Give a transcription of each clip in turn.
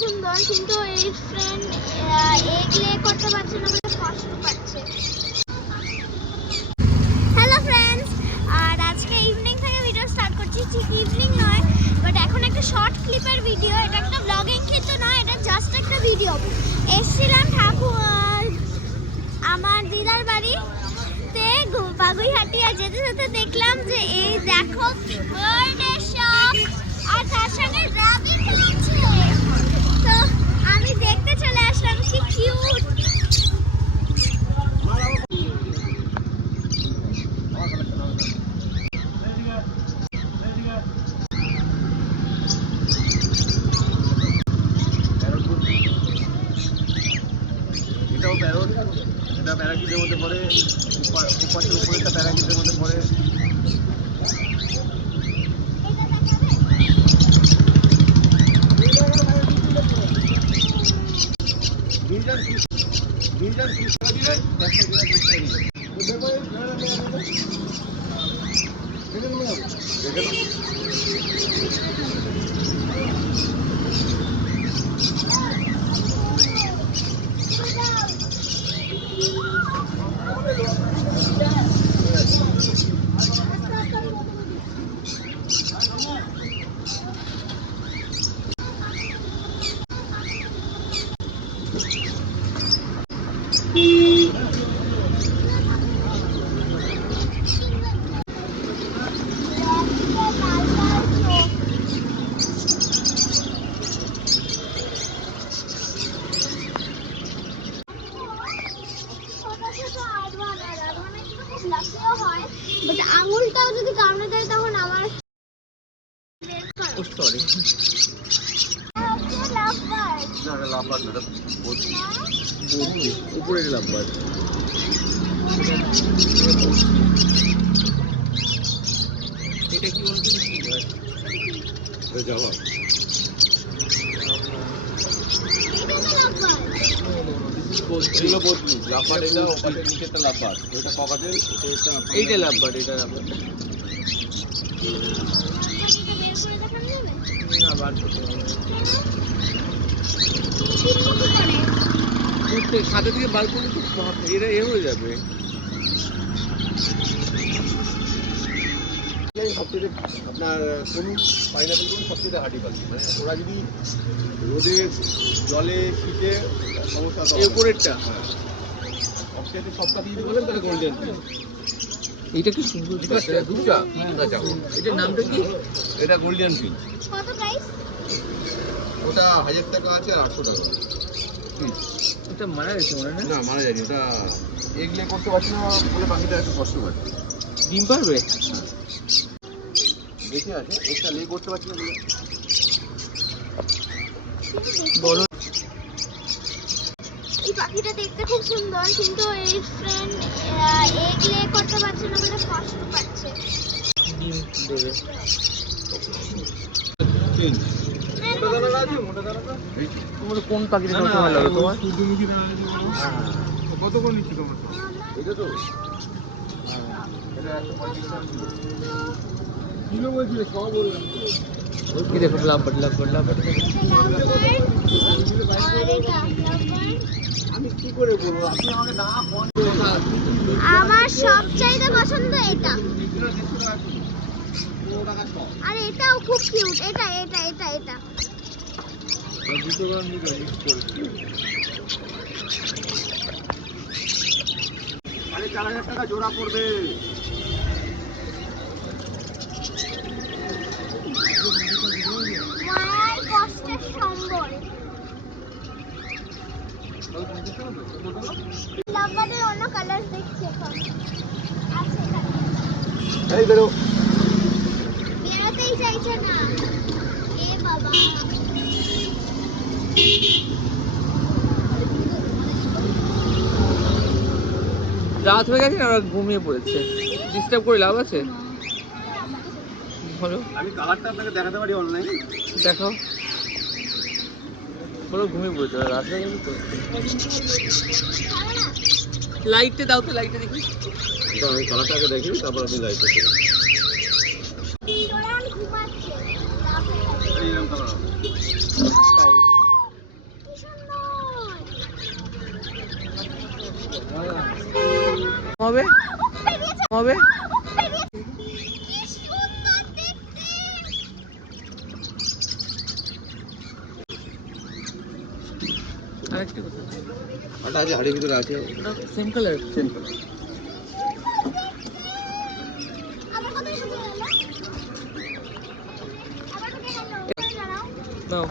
সুন্দর, কিন্তু এই ফ্রেন্ড এগ লে করতে পারছে না বলে কষ্ট পাচ্ছে। হ্যালো ফ্রেন্ডস, আর আজকে ইভিনিং থেকে ভিডিও স্টার্ট করছি। ঠিক ইভিনিং নয়, বাট এখন একটা শর্ট ক্লিপের ভিডিও। এটা একটা ব্লগিং কিন্তু নয়, এটা জাস্ট একটা ভিডিও। এসেছিলাম আমার দিদার বাড়িতে বাগুইহাটি, আর যেতে যেতে দেখলাম যে এই দেখো বার্থডে শপ, আর তার সঙ্গে রাবিট আছে। তো আমি দেখতে চলে আসলাম, কি কিউট। এটাও প্যারট, এটা প্যারাকিটের মধ্যে পড়ে, উপাসের উপরেটা প্যারাকিটের মধ্যে পড়ে। আঙুলটাও যদি কামড়ে দেয় তখন আমার উপরে লাভবার্ড। এটা কি বলতো, যাওয়া এইটা লাভবার্ড, এটা লাভবার্ড না, বার সাথে থেকে বার করলে তো এরা এ হয়ে যাবে। সবচেয়ে আপনার কোন পাইনাপেল কোন সবচেয়ে হার্ডি পাখি, মানে ওরা যদি রোদে জলে শীতে সমস্যা উপরেরটা, হ্যাঁ সবচেয়ে সব পাখি যদি বলেন তাহলে গোল্ডেন ফিশ। এইটা কি সুন্দর, এটার নামটা কি? এটা গোল্ডেন ফিশ। কত প্রাইস? ওটা 1000 টাকা আছে আর 800 টাকা। ওটা মারা গেছে মনে হয় না, মারা যায়নি। ওটা এগলে করতে পারছি না বলে পাখিটা একটু কষ্ট পাচ্ছে। ডিম পারবে? দেখে আছে, একটা লে করতে পারছি না বলে। বড় এই পাখিটা দেখতে খুব সুন্দর, কিন্তু এই ফ্রেন্ড এগ লে করতে পারছে না বলে কষ্ট পাচ্ছে। ডিম দেবে। তোমার কোন পাখিটা সবচেয়ে ভালো লাগে তোমার? কত করে নিচ্ছি তোমার? এটা তো কিলো বলছিলে, সব বললাম। কি দেখো, লাভবার্ড লাভবার্ড লাভবার্ড। আমি কি করে বলবো, আপনি আমাকে না ফোন। আমার সবচাইতে পছন্দ এটা, আর এটাও খুব কিউট। এটা এটা এটা এটা আরে 4000 টাকা জোড়া পড়বে। মায়ের কষ্টের সম্বল। লাভবার্ডের অন্য কালার দেখছি এখন। আছে এখানে। এই বেরো। বেরোতেই চাইছে না। এ বাবা, রাত হয়ে গেছে না, ওরা ঘুমিয়ে পড়েছে। ডিস্টার্ব করে লাভ আছে? বলো, আমি কালারটা আপনাকে দেখাতে পারি অনলাইন। দেখাও। বলো, ঘুমিয়ে পড়েছে, রাত হয়ে গেছে তো। লাইটটা দাও তো, লাইটটা দেখি। তো আমি কালারটা আগে দেখি, তারপর আপনি লাইটটা দেখুন। ঘুমাচ্ছে। এইরকম কালার হবে। হবে বেরিয়েছে, হবে বেরিয়েছে। কি সুন্দর দেখতে। আরেকটা কথা ওটা আছে হাড়ির ভিতরে আছে সেম কালার সেম আমার কথাই বুঝে গেল। আবার ঢুকে গেল। জানাও নাও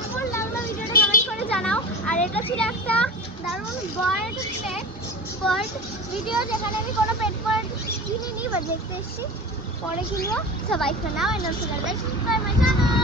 কেমন লাগলো ভিডিওটা কমেন্ট করে জানাও। আর এটা ছিল একটা দারুণ বার্ড ভিডিও, যেখানে আমি কোনো পেট বার্ড কিনিনি, বাট দেখতে এসেছি, পরে কিনবো। সবাই for now and also like my channel.